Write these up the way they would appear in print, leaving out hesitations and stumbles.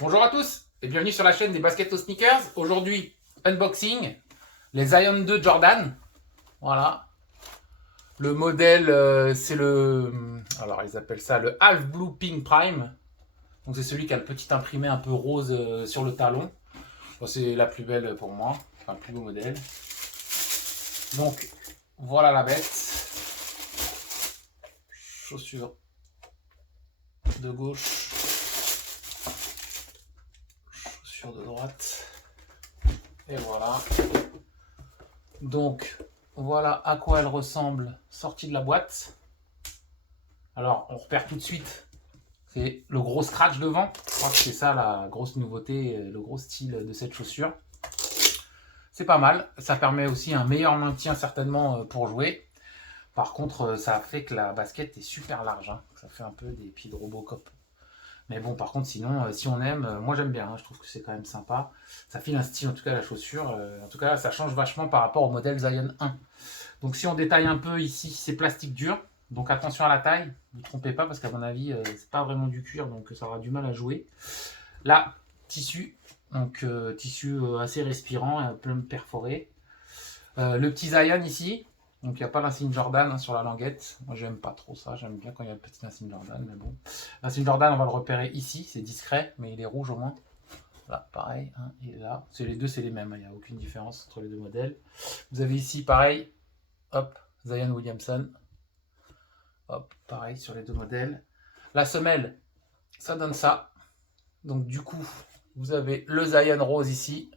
Bonjour à tous et bienvenue sur la chaîne des baskets aux sneakers. Aujourd'hui, unboxing, les Zion 2 Jordan. Voilà. Le modèle, c'est le... Alors, ils appellent ça le Half Blue Pink Prime. Donc, c'est celui qui a le petit imprimé un peu rose sur le talon. Bon, c'est la plus belle pour moi. Enfin, le plus beau modèle. Donc, voilà la bête. Chaussures de gauche. Chaussures de droite. Et voilà. Donc, voilà à quoi elle ressemble sortie de la boîte. Alors, on repère tout de suite, c'est le gros scratch devant. Je crois que c'est ça la grosse nouveauté, le gros style de cette chaussure. C'est pas mal. Ça permet aussi un meilleur maintien certainement pour jouer. Par contre, ça fait que la basket est super large. Hein. Ça fait un peu des pieds de Robocop. Mais bon, par contre, sinon, si on aime, moi j'aime bien. Hein. Je trouve que c'est quand même sympa. Ça file un style, en tout cas, la chaussure. En tout cas, ça change vachement par rapport au modèle Zion 1. Donc si on détaille un peu ici, c'est plastique dur. Donc attention à la taille, ne vous trompez pas parce qu'à mon avis, c'est pas vraiment du cuir, donc ça aura du mal à jouer. Là, tissu, donc tissu assez respirant, plein de perforé. Le petit Zion ici, donc il n'y a pas l'insigne Jordan hein, sur la languette. Moi j'aime pas trop ça, j'aime bien quand il y a le petit insigne Jordan, mais bon. L'insigne Jordan, on va le repérer ici, c'est discret, mais il est rouge au moins. Là, pareil, hein, il est là. C'est les deux, c'est les mêmes, il n'y a aucune différence entre les deux modèles. Vous avez ici, pareil, hop, Zion Williamson. Hop, pareil sur les deux modèles. La semelle, ça donne ça. Donc du coup, vous avez le Zion rose ici.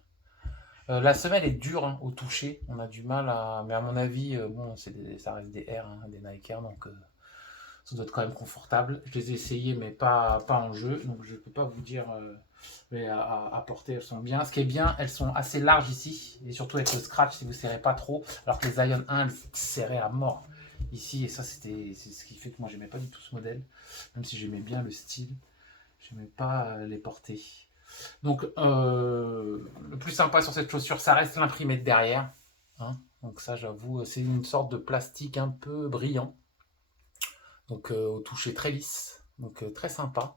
La semelle est dure hein, au toucher. On a du mal à... Mais à mon avis, bon, ça reste des Air, hein, des Nike Air, donc ça doit être quand même confortable. Je les ai essayées, mais pas en jeu. Donc je ne peux pas vous dire... mais à porter, elles sont bien. Ce qui est bien, elles sont assez larges ici. Et surtout avec le scratch, si vous ne serrez pas trop. Alors que les Zion 1, elles serraient à mort ici. Et ça, c'est ce qui fait que moi, j'aimais pas du tout ce modèle. Même si j'aimais bien le style, j'aimais pas les porter. Donc, le plus sympa sur cette chaussure, ça reste l'imprimé de derrière. Hein. Donc ça, j'avoue, c'est une sorte de plastique un peu brillant. Donc, au toucher très lisse. Donc, très sympa.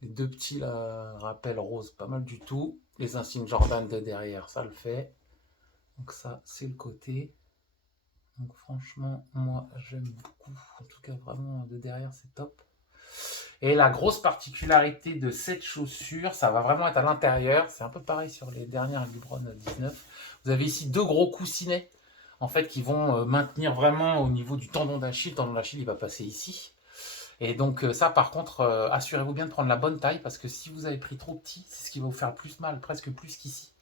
Les deux petits là, rappel rose, pas mal du tout. Les insignes Jordan de derrière, ça le fait. Donc ça, c'est le côté. Donc franchement, moi, j'aime beaucoup. En tout cas, vraiment, de derrière, c'est top. Et la grosse particularité de cette chaussure, ça va vraiment être à l'intérieur. C'est un peu pareil sur les dernières Libron 19. Vous avez ici deux gros coussinets, en fait, qui vont maintenir vraiment au niveau du tendon d'Achille. Le tendon d'Achille, il va passer ici. Et donc ça par contre, assurez-vous bien de prendre la bonne taille parce que si vous avez pris trop petit, c'est ce qui va vous faire plus mal, presque plus qu'ici.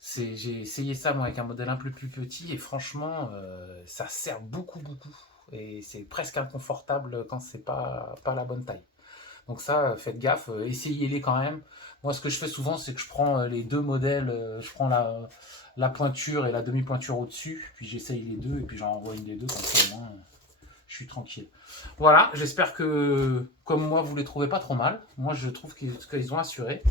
J'ai essayé ça moi avec un modèle un peu plus petit et franchement ça sert beaucoup et c'est presque inconfortable quand c'est pas la bonne taille. Donc ça faites gaffe, essayez-les quand même. Moi ce que je fais souvent c'est que je prends les deux modèles, je prends la pointure et la demi-pointure au-dessus, puis j'essaye les deux et puis j'en renvoie une des deux comme ça au moins je suis tranquille. Voilà, j'espère que, comme moi, vous les trouvez pas trop mal. Moi, je trouve qu'ils ont assuré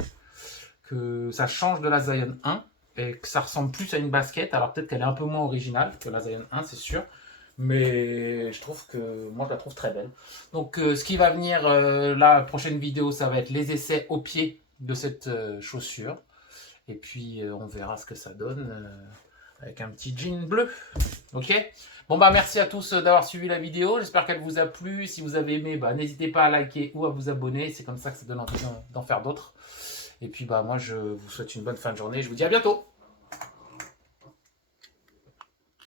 que ça change de la Zion 1 et que ça ressemble plus à une basket. Alors peut-être qu'elle est un peu moins originale que la Zion 1, c'est sûr. Mais je trouve que moi, je la trouve très belle. Donc, ce qui va venir, la prochaine vidéo, ça va être les essais au pied de cette chaussure. Et puis, on verra ce que ça donne avec un petit jean bleu. Ok. Bon bah merci à tous d'avoir suivi la vidéo, j'espère qu'elle vous a plu, si vous avez aimé, bah, n'hésitez pas à liker ou à vous abonner, c'est comme ça que ça donne envie d'en faire d'autres. Et puis bah moi je vous souhaite une bonne fin de journée, je vous dis à bientôt.